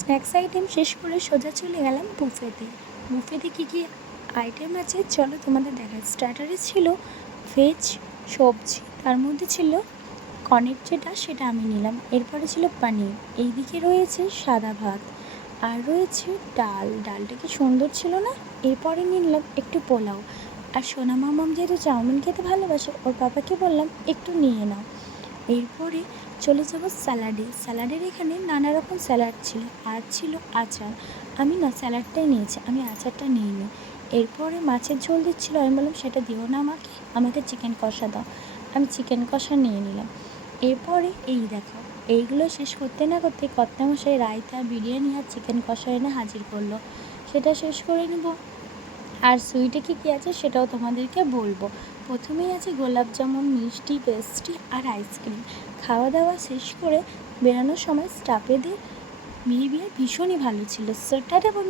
Snacks item শেষ করে সোজা চলে গেলাম বুফেতে। বুফেতে কী কী আইটেম আছে চলো তোমাদের দেখাই। স্টার্টারে ছিল ভেজ সবজি, তার মধ্যে ছিল কর্নেট সেটা আমি নিলাম। এরপরে ছিল পনির, এইদিকে রয়েছে সাদা ভাত, আর রয়েছে ডালটা কি সুন্দর ছিল না। এরপরে নিলাম একটু পোলাও, আর সোনা মামাম যেহেতু চাউমিন খেতে ভালোবাসে ওর বাবাকে বললাম একটু নিয়ে নাও। এরপরে চলে যাব স্যালাডের এখানে নানা রকম স্যালাড ছিল, আর ছিল আচার। আমি না স্যালাডটাই নিয়েছি, আমি আচারটা নিইনি। এরপরে মাছের ঝোল দিচ্ছিলো, আমি বললাম সেটা দিও না আমাকে চিকেন কষা দাও। আমি চিকেন কষা নিয়ে নিলাম। এরপরে এই দেখো, এইগুলো শেষ করতে না করতে কর্তামশাই রায়তা, বিরিয়ানি আর চিকেন কষা এনে হাজির করলো। সেটা শেষ করে নেব। আর সুইটে কী কী আছে সেটাও তোমাদেরকে বলবো। প্রথমেই আছে গোলাপ জামুন, মিষ্টি, পেস্ট্রি আর আইসক্রিম। খাওয়া দাওয়া শেষ করে বেরোনোর সময় স্টাফেদের বিহেভিয়ার ভীষণই ভালো ছিল। সো টাটা বন্ধু।